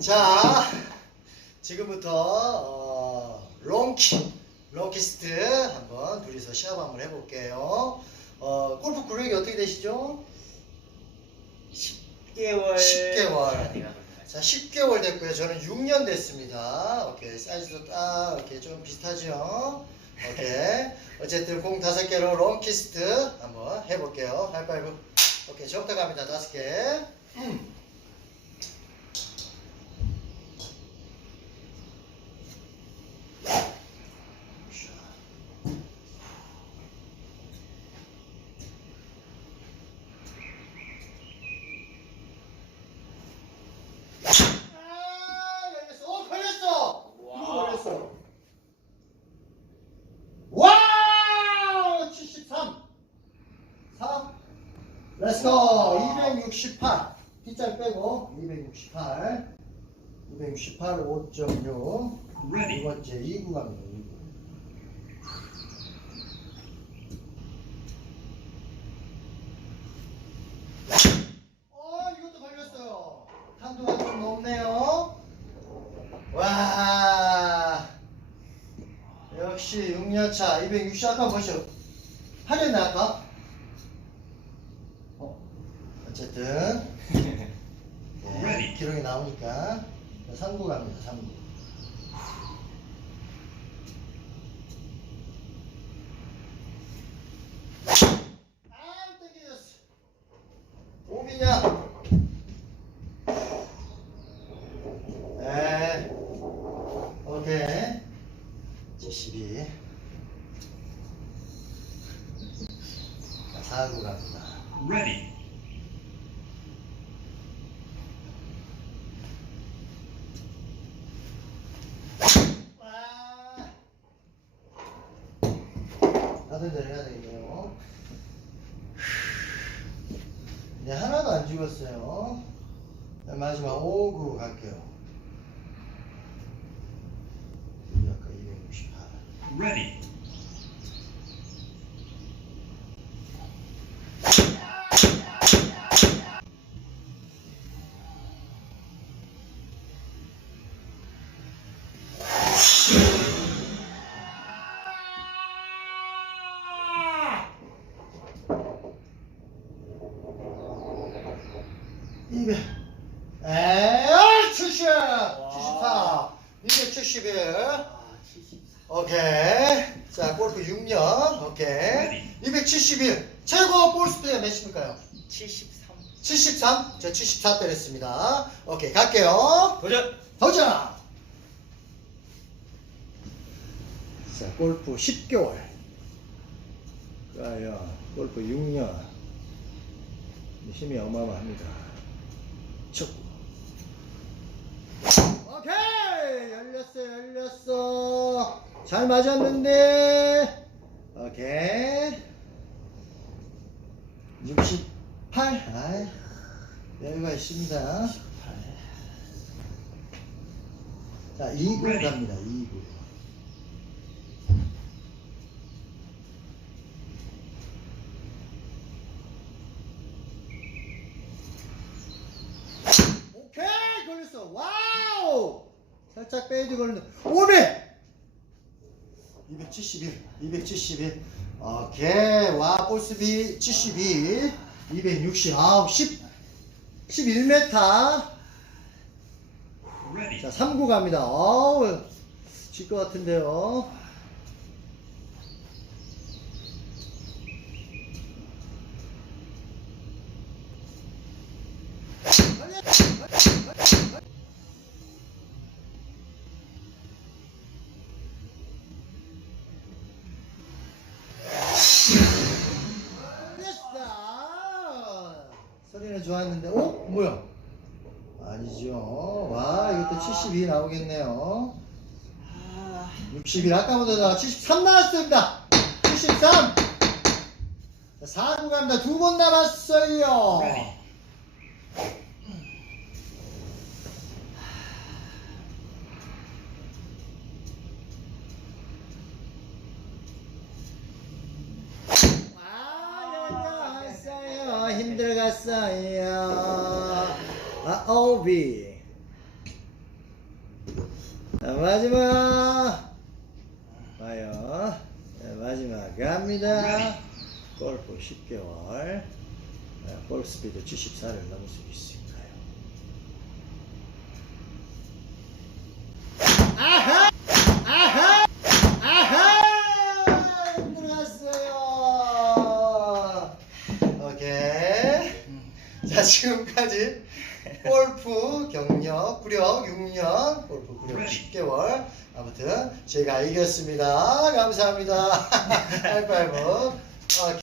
자, 지금부터 어, 롱키, 롱키스트 한번 둘이서 시합 한번 해볼게요. 어, 골프 구력이 어떻게 되시죠? 10개월 10개월. 자, 10개월 됐고요. 저는 6년 됐습니다. 오케이, 사이즈도 딱 이렇게 좀 비슷하죠? 오케이. 어쨌든 공 5개로 롱키스트 한번 해볼게요. 하이파이브. 오케이, 저부터 갑니다. 5개. 음. 아, 열렸어. 어, 걸렸어. 와우. 걸렸어. 와우! 73. 3. 렛츠고. 268. T자리 빼고 268. 268, 5.6. 두. 번째 2구 갑니다. 2구. 어, 이것도 걸렸어요. 높네요. 와. 역시 6년차 260 아까 뭐죠? 하렸네 아까? 어. 어쨌든 네. 기록이 나오니까 3구 갑니다. 3구. 아, 땡겨졌어. 오비냐? 네. 오케이. 72. 자, 4구 갑니다. Ready. 와. 다들 되겠네요. 네, 하나도 안 죽었어요. 자, 마지막 5구 갈게요. 여기 아까 268. Ready. 이백. 에이, 70! 74. 271. 아, 74. 오케이. 자, 골프 6년. 오케이. 271. 최고 볼 스피드가 몇입니까요? 73. 73. 저 74 때렸습니다. 오케이, 갈게요. 도전! 도전! 자, 골프 10개월. 가요. 골프 6년. 힘이 어마어마합니다. 척. 오케이! 열렸어, 열렸어. 잘 맞았는데. 오케이. 68. 아이, 여유가 있습니다. 자, 2구 Ready. 갑니다. 2구. 오케이 걸렸어. 와우. 살짝 페이드 걸렸네. 500. 271. 271. 오케이. 와 볼스비 72. 260. 아우 10. 11m. Ready. 자, 3구 갑니다. 어우, 질 것 같은데요. 소리는 좋았는데, 어? 뭐야? 아니죠. 와, 이것도 72 나오겠네요. 아, 61 아까보다 73 나왔습니다. 73. 4구 갑니다. 두 번 남았어요. Ready. 아, 힘들었어요. 아, 오비. 자, 마지막. 봐요. 자, 마지막 갑니다. 골프 10개월. 자, 골프 스피드 74를 넘을 수 있을까요? 아하! 아하! 아하! 들어갔어요. 오케이. 자, 지금까지 골프 경력 구력 6년, 골프 구력 10개월. 아무튼 제가 이겼습니다. 감사합니다. 하이파이브. 오케이.